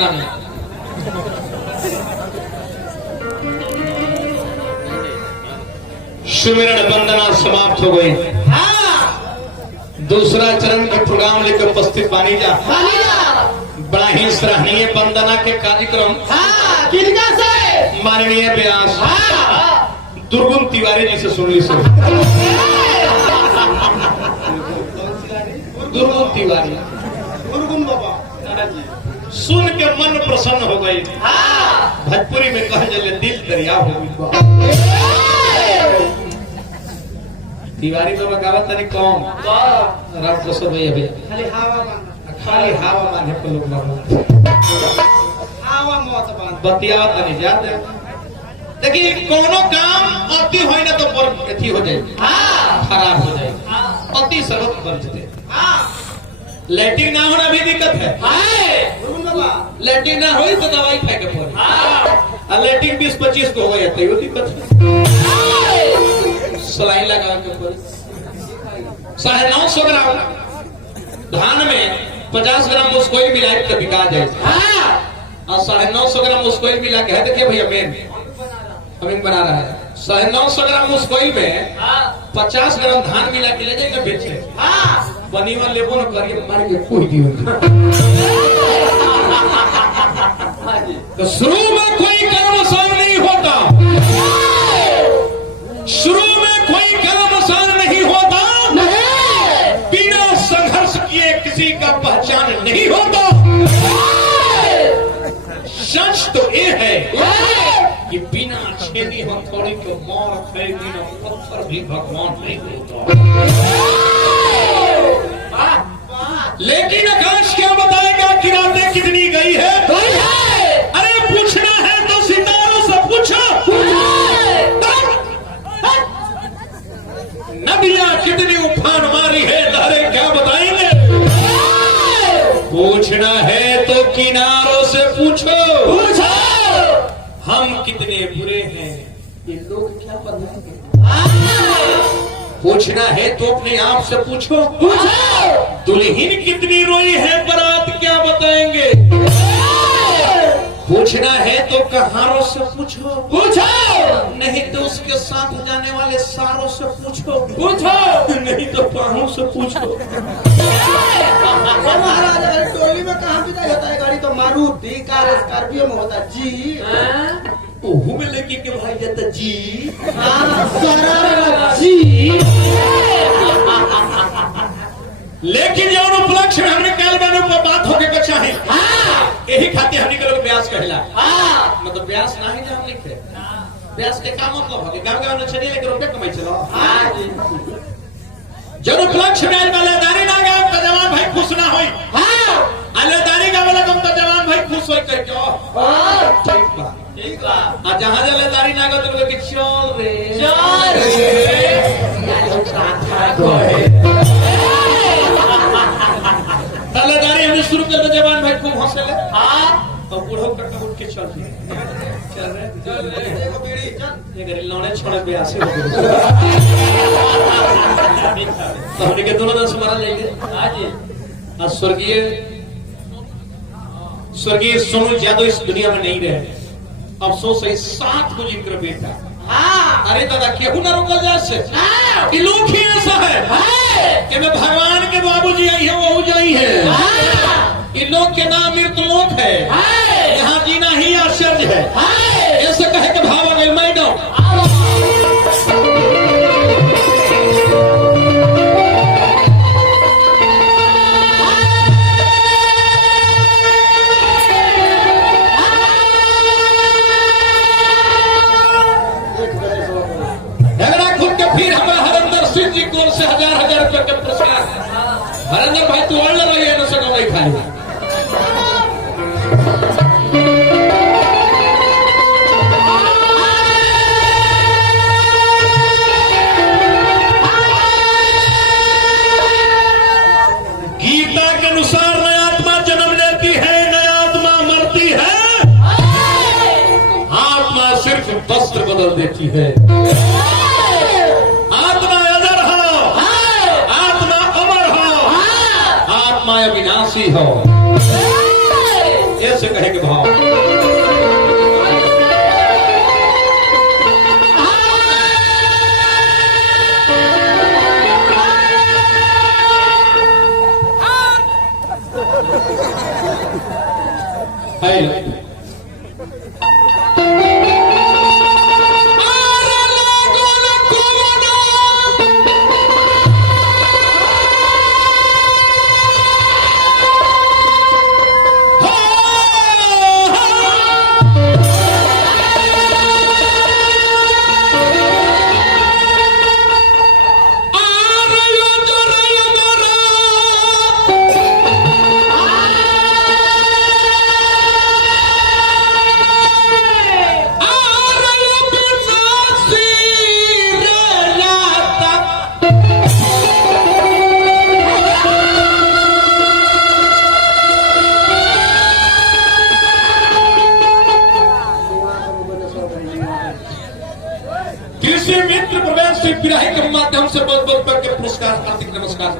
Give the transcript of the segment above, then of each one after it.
वंदना में। सुमिरन वंदना समाप्त हो गई। दूसरा चरण का प्रोग्राम लेकर उपस्थित बानी जा। बड़ा ही सराहनीय वंदना के कार्यक्रम माननीय व्यास दुर्गुण तिवारी जी से सुन ली सर। दुर्गुण तिवारी दुर्गुण बाबा सुन के मन प्रसन्न हो गई। भोजपुरी में कह जले दिल दरिया हो गई। तिवारी बाबा गावा तनी कौन राम प्रसाद भैया भैया खाली हवा माने को लोग हवा मौत बतिया तनी याद है। देखिए कोनो काम अति होई ना तो पर अति हो जाए खराब हो जाए अति सरल बन जाए। लैट्रिन ना होना भी दिक्कत है। लैट्रिन ना होई तो दवाई खाए के पड़े। लैट्रिन 20-25 को हो गया तो दिक्कत सलाई लगा के पड़े। 950 ग्राम धान में 50 ग्राम मुस्कोइल मिला के बिका जाए और 950 ग्राम मुस्कोइल मिला के है। देखिए भैया मेन हमिंग बना रहा है। 950 ग्राम मुस्कोइल में 50 ग्राम धान मिला के ले जाएंगे बेचे। बनीवा लेबो न करिए मार के कोई दियो तो शुरू में कोई कर्म आसान नहीं होता। शुरू में कोई कर्म आसान नहीं होता। बिना संघर्ष किए किसी का पहचान नहीं होता। सच तो ये है कि बिना छेदी हथौड़ी के मार खाए बिना पत्थर भी भगवान नहीं होता। लेकिन आकाश क्या बताएगा कि रातें कितनी गई है? अरे पूछना है तो सितारों से पूछो। नदियां कितनी उफान मारी है लहरें क्या बताएंगे? पूछना है तो किनारों से पूछो। हम कितने बुरे हैं ये लोग क्या बताएंगे? पूछना है तो अपने आप से पूछो। दुल्हन कितनी रोई है बारात क्या बताएंगे? पूछना है तो कहारों से पूछो। नहीं तो उसके साथ जाने वाले सारों से पूछो। नहीं तो पाहों से पूछो। महाराज अगर टोली में कहाँ विदाई होता है गाड़ी तो मारुति कार स्कॉर्पियो में होता जी। ओहू में लेके के भाई जाता जी। जी लेकिन जब उपलक्ष्य में हमने कल मैंने बात होके के चाहे यही खातिर हमने के लोग ब्यास कहला। मतलब ब्यास ना ही हम लिखे ब्यास के काम मतलब हो गांव गांव में छड़ी लेके रुपए कमाई चलो। जब उपलक्ष्य में अल्लाहदारी ना गांव का जवान भाई खुश ना होई। अल्लाहदारी का वाला कम तो जवान भाई खुश होई कह के ठीक बा। आ जहां अल्लाहदारी ना गो तो के चल रे अल्लाहदारी हमने शुरू कर दो जवान भाई खूब हंसले। तो बूढ़ो कट्टा उठ के चल रहे एगो बीड़ी चल ये गरी लौने छोड़ पे आसे हो गए। तो हमने के दोनों 10 मारा लेंगे। हां जी। आज स्वर्गीय सोनू यादव इस दुनिया में नहीं रहे। अफसोस है 7 को जिनकर बेटा। अरे दादा केहू ना रोकल जा से कि लोग ही ऐसा है कि मैं भगवान के बाबूजी आई है वो जाई है। इन लोग के नाम मृतलोक है। यहाँ जीना ही आश्चर्य है। ऐसे कहे के भावा गई मैडम फिर हमारा हरिंदर सिंह जी को से 1000 रुपए के पुरस्कार। हरिंदर भाई तू और रही है न सको नहीं खाई। गीता के अनुसार नई आत्मा जन्म लेती है नई आत्मा मरती है। आत्मा सिर्फ वस्त्र बदल देती है। अविनाशी हो। ऐसे कहे के भाव है कृषि मित्र प्रवेश से विराही के माध्यम से बहुत बहुत करके पुरस्कार हार्दिक नमस्कार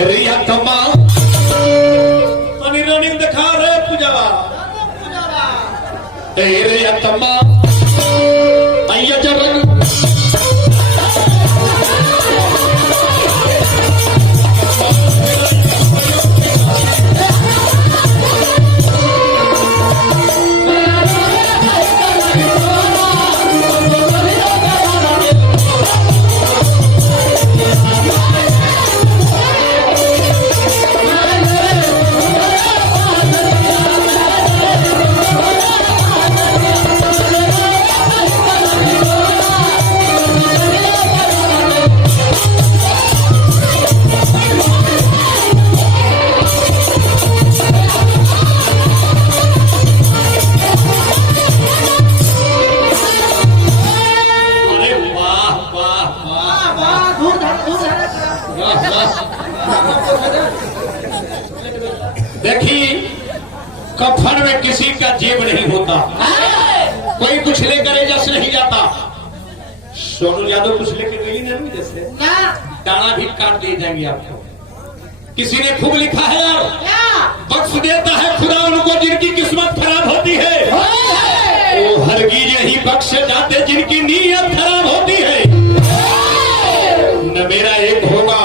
रिया तमा अनि रनिंग दिखा रहे पूजावा रिया तमा अय्या जरन देखी कफन में किसी का जेब नहीं होता, कोई कुछ लेकर जैसे नहीं जाता। सोनू यादव कुछ लेकर गई नहीं जैसे दाना भी काट दिए जाएंगे आपको। किसी ने खूब लिखा है बख्श देता है खुदा उनको जिनकी किस्मत खराब होती है, वो हरगिज ही बख्श जाते जिनकी नीयत खराब होती है। न मेरा एक होगा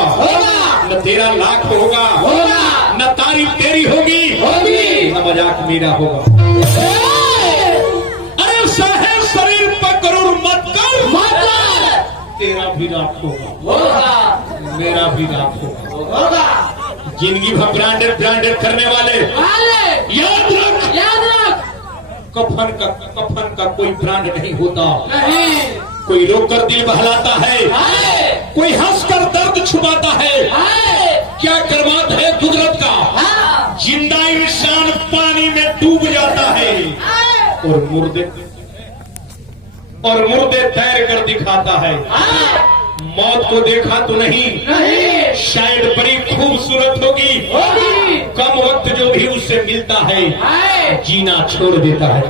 न तेरा लाख होगा, न तारीफ तेरी होगी न मजाक मेरा होगा। अरे साहे शरीर पर करूर मत कर, तेरा भी रात होगा मेरा भी रात होगा। जिंदगी भर ब्रांडेड ब्रांडेड करने वाले याद रख कफन का कोई ब्रांड नहीं होता। कोई रोकर दिल बहलाता है, कोई हंसकर दर्द छुपाता है। क्या करवात है कुदरत का, जिंदा इंसान पानी में डूब जाता है और मुर्दे तैर कर दिखाता है। मौत को देखा तो नहीं, शायद बड़ी खूबसूरत होगी, कम वक्त जो भी उससे मिलता है जीना छोड़ देता है।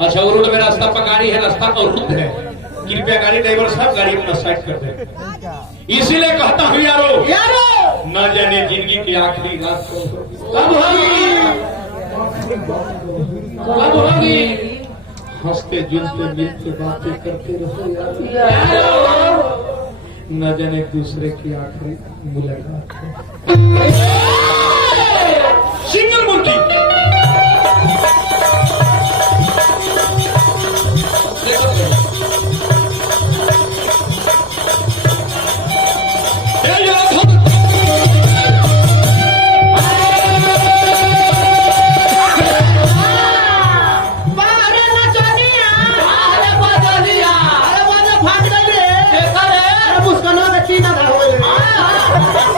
अच्छा वो रोड में रास्ता पर गाड़ी है, रास्ता अवरुद्ध है, कृपया गाड़ी ड्राइवर साहब गाड़ी अपना साइड कर दे। इसीलिए कहता हूँ यारो न जाने जिंदगी की आखिरी रात कब होगी। हंसते जुलते मिलते बातें करते रहो यारो, न जाने एक दूसरे की आखिरी मुलाकात सिंगल मुर्गी। तीन आधा हो गए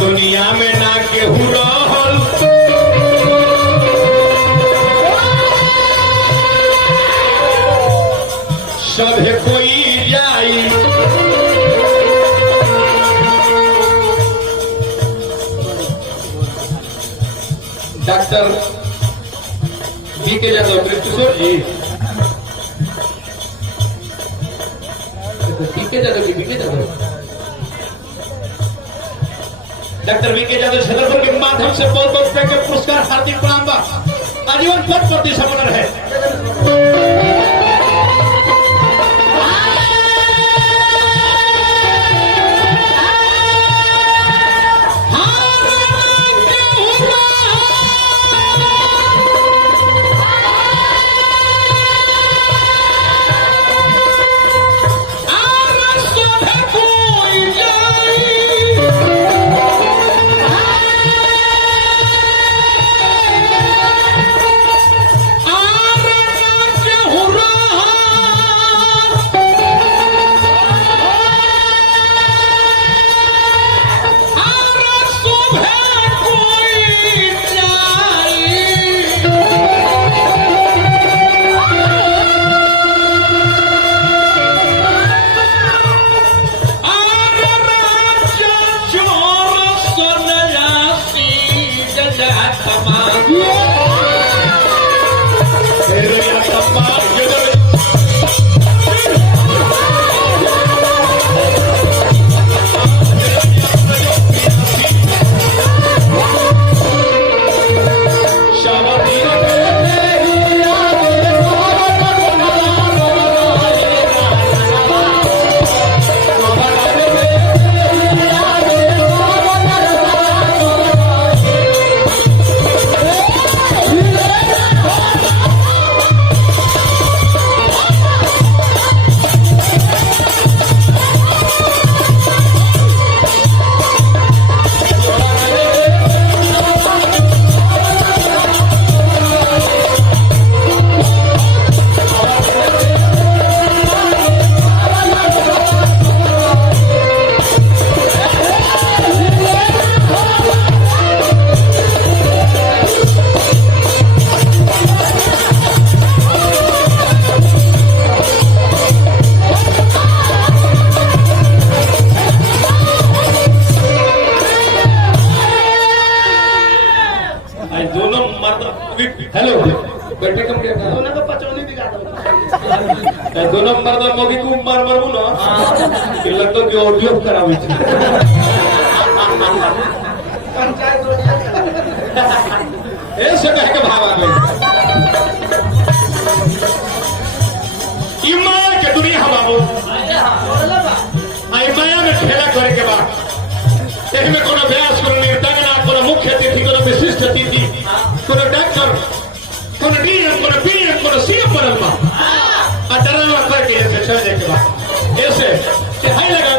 दुनिया में ना केहू रहल सभे कोई जाई डॉक्टर बीके यादव किशोर जी बीके यादव डॉक्टर वीके यादव छतरपुर के माध्यम से बहुत बहुत रुपए के पुरस्कार हार्दिक प्रणाम बा आजीवन पद प्रति समर्पण है। हेलो बैठे कम क्या दोनों को पचौनी दिखा दो दोनों मर्द मोगी को मार मारू ना कि लगता कि ऑडियो करावे छे पंचायत ऐसे कह के भाव आ गई ई माया के दुनिया हम बाबू आई माया में खेला करे के बाद एही में कोनो व्यास कोनो निर्दांगना कोनो मुख्य अतिथि कोनो विशिष्ट अतिथि कोनो डॉक्टर कोनो डीएम कोनो पीएम कोनो सीएम बनल बा आ डरावा करके ऐसे चल जाए के बाद ऐसे हाई लगा